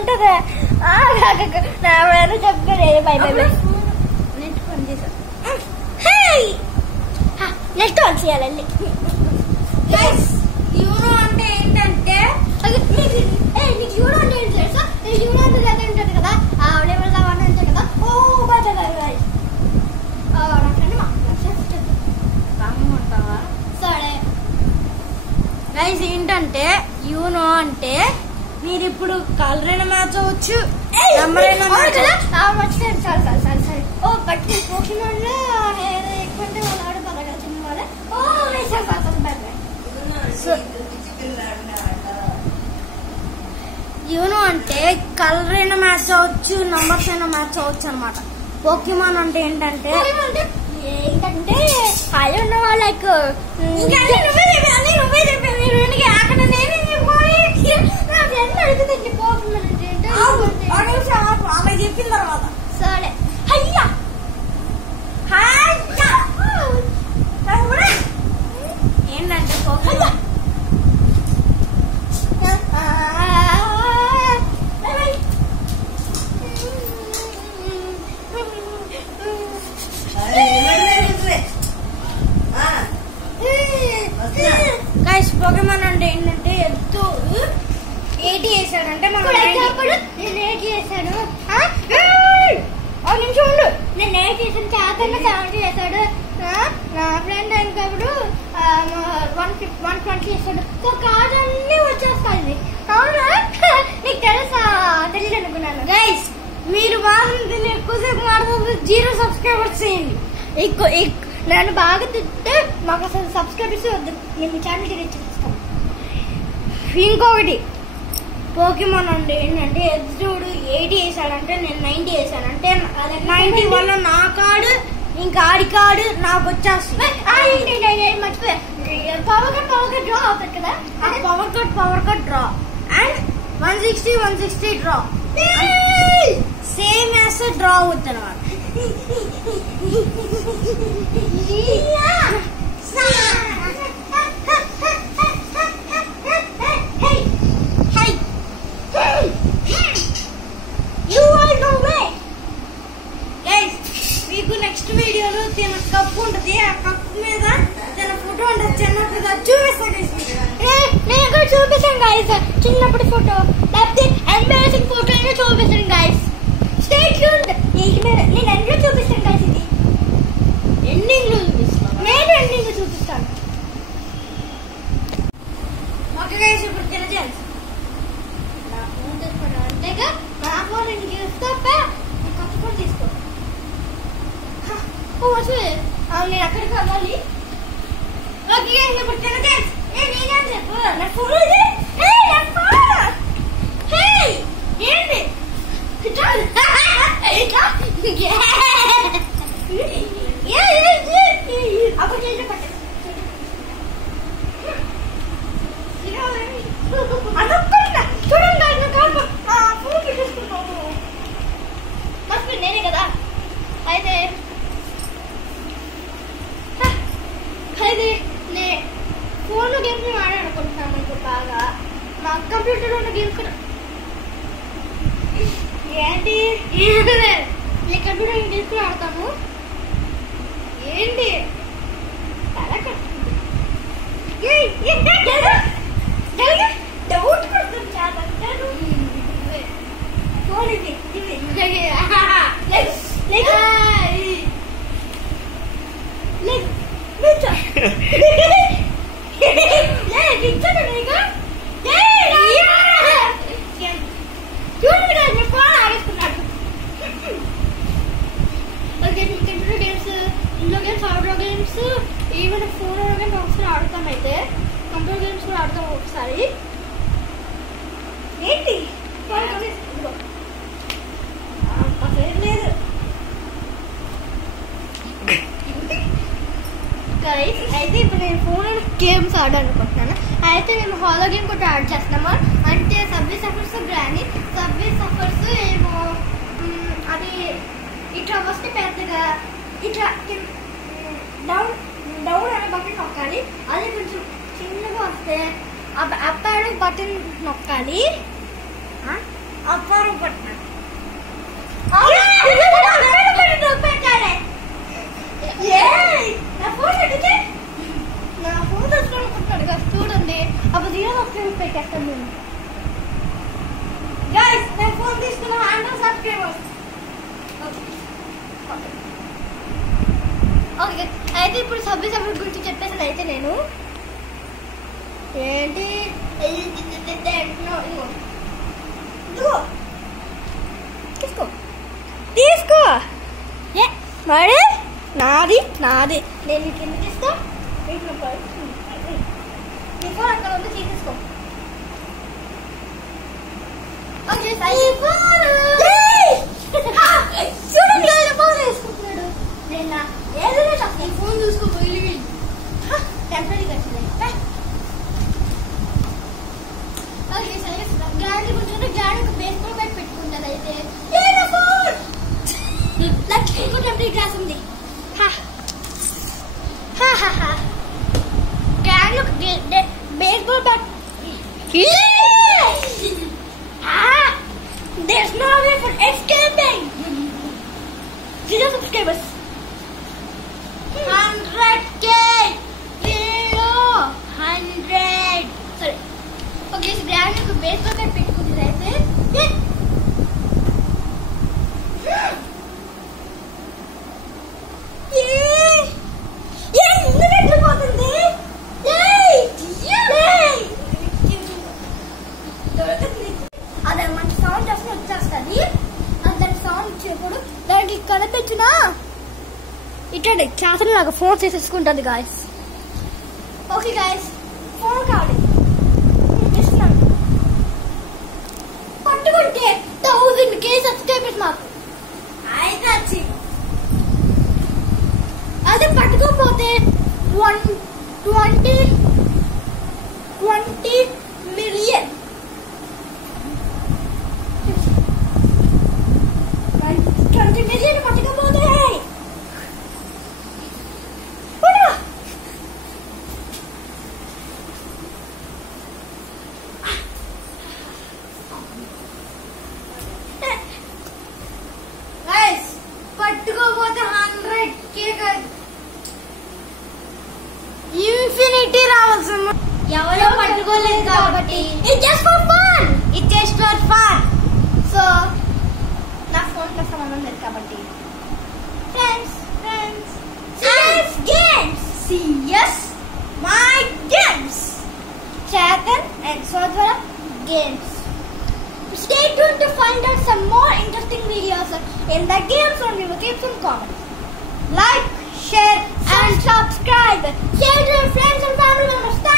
ఉంటుందా చెప్పారు by by by net పని చేశారు నెక్స్ట్ ఆన్ చేయాలండి యూనో అంటే ఏంటంటే నీకు యూనో అంటే ఏంటి తెలుసా యూనో అంటే దగ్గర ఉంటుంది కదా ఆవిడ వెళ్దామని అంటే కదా ఓ బాగా సరే గైస్ ఏంటంటే యూనో అంటే మీరు ఇప్పుడు కలర్ అయిన మ్యాచ్ అవ్వచ్చు నెంబర్ అయిన సరే ఓ బట్టి పోకిమోన్ లో ఎక్కువ అంటే వాళ్ళు ఆడతారు కదా చిన్న వాళ్ళే ఓ యూనో అంటే కలర్ అయిన మ్యాచ్ అవ్వచ్చు నంబర్స్ అయిన మ్యాచ్ అవ్వచ్చు అనమాట పోకిమాన్ అంటే ఏంటంటే అది ఉన్న వాళ్ళకు చెప్పిన తర్వాత సరే అయ్యా ఏంటంటే పోకిమాన్ గైస్ పోకిమాన్ అంటే ఏంటంటే ఎత్తు 80 వేసాడంటే నేను 80 వేసాను నిమిషం ఉండు నేను 80 వేసాను చాతన్న 70 వేసాడు నా ఫ్రెండ్ అయినప్పుడు 120 వేసాడు సో కాదన్నీ వచ్చేస్తాయి అవునా నీకు తెలుసా తెలియదు అనుకున్నాను గైస్ మీరు బాగుంది ఎక్కువసేపు మాట్లాడుతుంది 0 సబ్స్క్రైబర్స్ చేయండి నన్ను బాగా తింటే మాకు అసలు సబ్స్క్రైబర్స్ వద్దు నేను మీ ఛానల్ రీచ్ చేస్తాను ఇంకొకటి పోకిమాన్ అంటే ఏంటంటే ఎదుడు 80 వేసాడంటే నేను 90 వేసానంటే 91 నా కార్డు ఇంకా ఆడి కార్డు నాకు వచ్చేస్తుంది మర్చిపోయా పవర్ కట్ డ్రా అవుతుంది కదా power cut draw and 160 draw same as draw అవుతుంది అనమాట మీకు నెక్స్ట్ వీడియోలో తిన కప్పు ఉంటుంది ఆ కప్పు మీద తన ఫోటో ఉంటుంది చిన్నప్పుడు చూపిస్తాను నేను కూడా చూపిస్తాను గైస్ చిన్నప్పుడు ఫోటో లేకపోతే ఎంబారసింగ్ ఫోటో అయినా చూపిస్తాను గైస్ స్టే ట్యూన్డ్ నేను ఎండ్లో చూపిస్తాను గైస్ ఇది ఎండింగ్ లో చూపిస్తాను నేను ఎండింగ్ లో చూపిస్తాను ఓకే గైస్ ఇప్పుడు తినజేయాలి నా ఫోన్ తీసుకోవడం అంతేగా నా ఫోన్ నేను చూస్తా కొత్త ఫోన్ తీసుకో నేను అక్కడికి వెళ్ళాలి ఓకే ఇప్పుడు తినజేయాలి నేనేం చెప్పు నా ఫోన్ ఏంటి అప్పుడు చూడండి ఫోన్ పెట్టేసుకున్నాను మర్చిపోయి నేనే కదా అయితే నే ఫోన్లో గేమ్స్ ఆడాలనుకుంటున్నాను మీకు బాగా మా కంప్యూటర్లో ఉన్న గేమ్స్ కూడా ఏంటి నీ కంప్యూటర్ గేమ్స్ కూడా ఆడతాను ఏంటి డౌట్ పడుతుంది చాలా ఫోన్ ఇది ఈవెన్ ఫోన్ గేమ్స్ ఒకసారి ఆడతాం అయితే కంప్యూటర్ గేమ్స్ కూడా ఆడతాం ఒకసారి ఏంటి లేదు గైస్ అయితే ఇప్పుడు నేను ఫోన్ గేమ్స్ ఆడాలనుకుంటున్నాను అయితే మేము హాలో గేమ్ కూడా యాడ్ చేస్తున్నాము అంటే subway suffers granny subway suffers ఏమో అది ఇట్లా వస్తే పెద్దగా ఇట్లా డౌన్ డౌన్ అనే బటన్ నొక్కాలి అది కొంచెం చిన్నగా వస్తే అప్ బటన్ నొక్కాలి అప్ ఓకే అయితే ఇప్పుడు సబ్వే సర్ఫర్స్ గురించి చెప్పేసాను అయితే నేను ఏంటి తీసుకో తీసుకో ఏ మరి నాది నాది నేను నీకు ఎందుకు ఇస్తా నీ ఫోన్ అక్కడ ఉంది తీసేసుకో చూడండి ఫోన్ వేసుకుంటున్నాడు నేను ఏదైనా ఫోన్ చూసుకో టెంపరీ వచ్చింది గ్రాండ్ కొంచెం గ్రాండ్ బేస్బాల్ బ్యాట్ పెట్టుకుంటారు అయితే ఇంకో టెంపరీ గ్లాస్ ఉంది grand baseball bat there's no way for escaping 0 subscribers 100k 100 sorry okay so grand ku base ko పెట్టుకుంటే అయితే అదే మంచి సౌండ్ అసలు వచ్చేస్తుంది దాని సౌండ్ ఇచ్చేప్పుడు దానికి కనిపించిన ఇట్లా చేతలు నాకు ఫోన్ చేసేసుకుంటుంది గాయస్ ఓకే గాయస్ ఫోన్ కావాలి పట్టుకుంటే 1000k సబ్స్క్రైబర్స్ మాకు అయితే వచ్చి అదే పట్టుకోకపోతే 20 million 20 million పట్టుకోకపోతే పట్టుకోకపోతే 100k ఇన్ఫినిటీ రావాల్సింది ఎవరో పట్టుకోలేదు కాబట్టి it's just for fun so నా ఫోన్ తో సంబంధం లేదు కాబట్టి friends CS my games Chetan and Swadhara games stay tuned to find out some more interesting videos in the games only with tips and comments like share and subscribe share to your friends and family members.